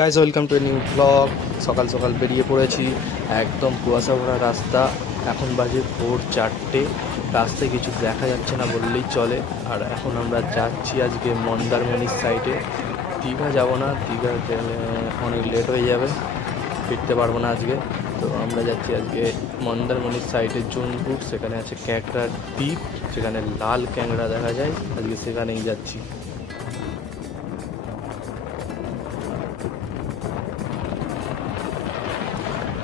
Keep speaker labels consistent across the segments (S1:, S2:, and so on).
S1: Guys welcome to new vlog সকাল সকাল বেরিয়ে পড়েছি। একদম কুয়াশা ভরা রাস্তা। এখন বাজে ভোর চারটে। রাস্তায় কিছু দেখা যাচ্ছে না বললেই চলে। আর এখন আমরা যাচ্ছি আজকে মন্দারমণির সাইডে দীঘা যাব না, দীঘা গেলে অনেক লেট হয়ে যাবে। ফিরতে পারব না আজকে। তো আমরা যাচ্ছি আজকে মন্দারমণির সাইডে জোনপুর সেখানে আছে ক্যাংড়ার দ্বীপ। সেখানে লাল ক্যাংড়া দেখা যায়। আজকে সেখানেই যাচ্ছি।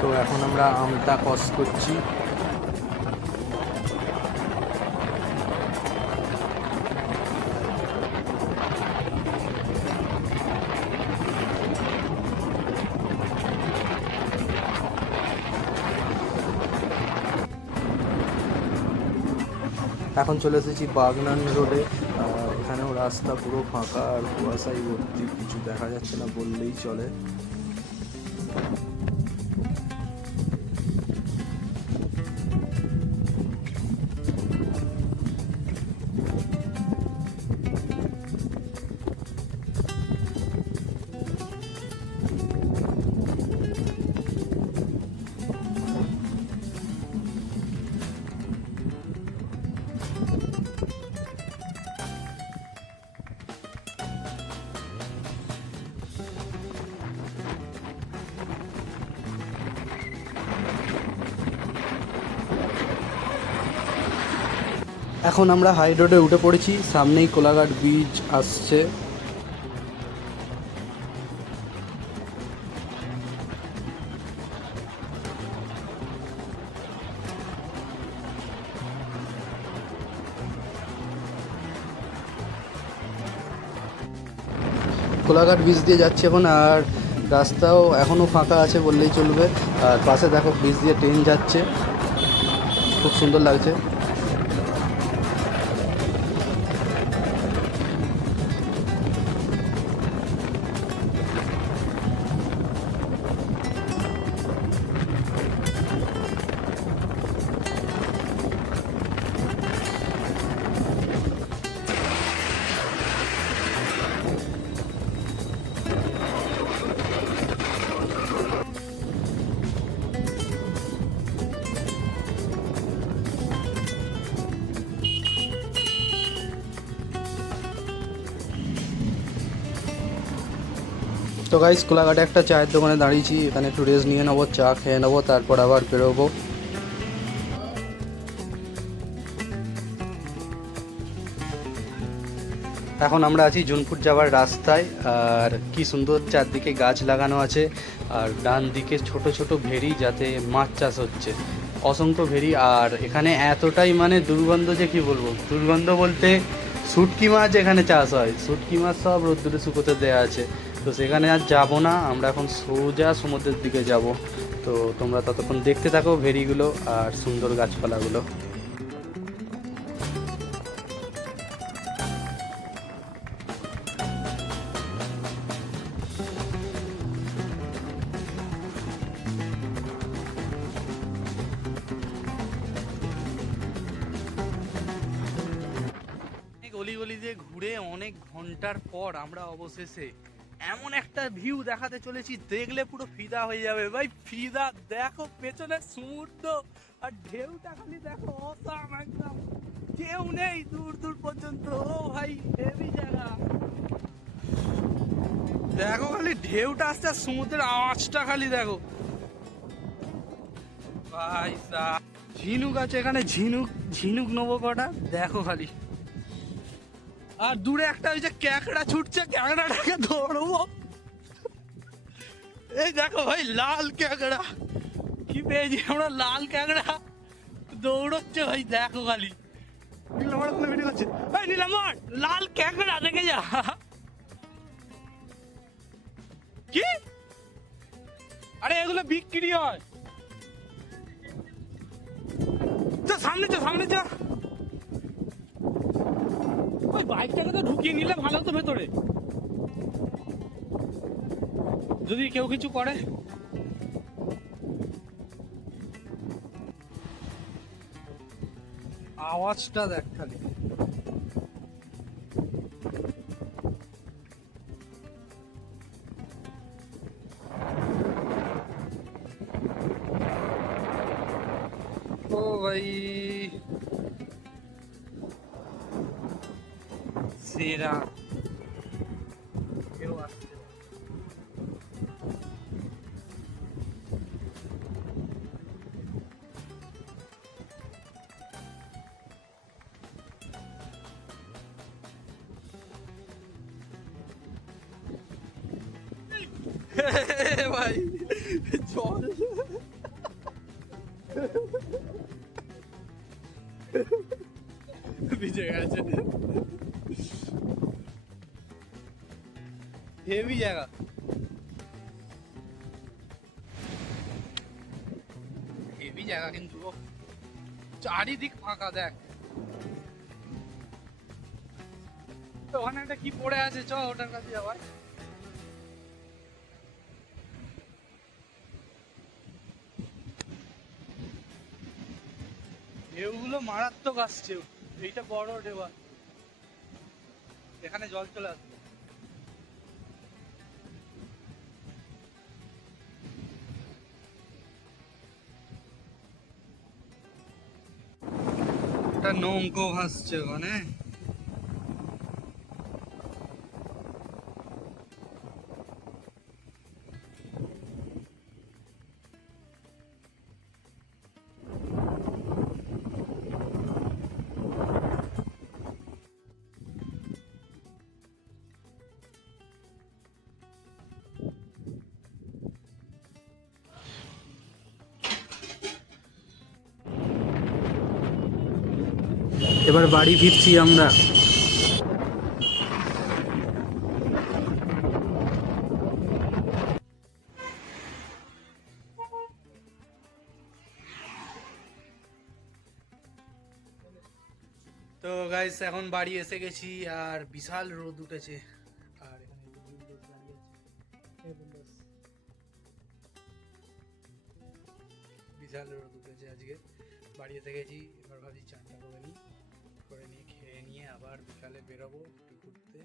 S1: তো এখন আমরা আমটা কস করছি। এখন চলে এসেছি বাগনান রোডে। এখানেও রাস্তা পুরো ফাঁকা, আর কুয়াশায় ভর্তি, কিছু দেখা যাচ্ছে না বললেই চলে। এখন আমরা হাই রোডে উঠে পড়েছি, সামনেই কোলাঘাট বিচ আসছে। কোলাঘাট বিচ দিয়ে যাচ্ছে এখন, আর রাস্তাও এখনও ফাঁকা আছে বললেই চলবে। আর পাশে দেখো বিচ দিয়ে ট্রেন যাচ্ছে। খুব সুন্দর লাগছে। তো গাইস কোলাঘাটে একটা চায়ের দোকানে দাঁড়িয়েছি, এখানে একটু রেস্ট নিয়ে নেব, চা খেয়ে নেব, তারপর আবার বেরোবো। এখন আমরা আছি জুনপুর যাওয়ার রাস্তায়, আর কি সুন্দর চারদিকে গাছ লাগানো আছে, আর ডান দিকে ছোট ছোট ভেরি যাতে মাছ চাষ হচ্ছে। অসংখ্য ভেরি আর এখানে এতটাই মানে দুর্গন্ধ যে কি বলব? দুর্গন্ধ বলতে শুটকি মাছ এখানে চাষ হয়। শুটকি মাছ সব রোদ্দুরে শুকোতে দেওয়া আছে। তো সেখানে আর যাব না, আমরা এখন সোজা সমুদ্রের দিকে যাব। তো তোমরা ততক্ষণ দেখতে থাকো ভেরিগুলো আর সুন্দর গাছপালাগুলো। অলি গলি দিয়ে ঘুরে অনেক ঘণ্টার পর আমরা অবশেষে এমন একটা ভিউ দেখাতে চলেছি, দেখলে পুরো ফিদা হয়ে যাবে। ভাই, ফিদা, দেখো পেছনে সমুদ্র, আর ঢেউটা খালি দেখো অসাম একদম। কেউ নেই দূর দূর পর্যন্ত। ও ভাই, হেভি জায়গা। দেখো খালি ঢেউটা আসছে, আর সমুদ্রের আওয়াজটা খালি দেখো। ভাই ঝিনুক আছে এখানে, ঝিনুক ঝিনুক নেব কটা? দেখো খালি। আর দূরে একটা ওই যে ক্যাকড়া ছুটছে, ক্যাকড়াটাকে ধরবো এই দেখো ভাই লাল ক্যাকড়া। কি পেয়েছি আমরা? লাল ক্যাকড়া। দৌড়চ্ছে ভাই দেখো খালি। নীলামর ওখানে ভিডিও করছে। এই নীলামর লাল ক্যাকড়া দেখে যা। কি? আরে এগুলো বিক্রি হয়। তো সামনে চো সামনে চো ওই বাইকটাকে তো ঢুকিয়ে নিলে ভালো হতো ভেতরে। যদি কেউ কিছু করে? আওয়াজটা দেখ খালি। Yeah. ভাই। ভাই। জল। ভিজে গেছে। হেভি জায়গা। হেভি জায়গা কিন্তু। চারিদিক ফাঁকা, দেখ। ওখানে একটা কি পড়ে আছে? চ ওটার কাছে যাওয়ার। ঢেউগুলো মারাত্মক আসছে। এইটা বড় ঢেউ। এখানে জল চলে আসবে। নৌকো ভাসছে ওখানে। এবার বাড়ি ফিরছি আমরা। তো গাইস এখন বাড়ি এসে গেছি আর বিশাল রোদ উঠেছে। আর। বিশাল রোদ উঠেছে আজকে। বাড়ি এসে গেছি, এবার ভাবছি চানটা করে নিই। করে নিয়ে খেয়ে নিয়ে আবার বিকালে বেরোবো একটু ঘুরতে।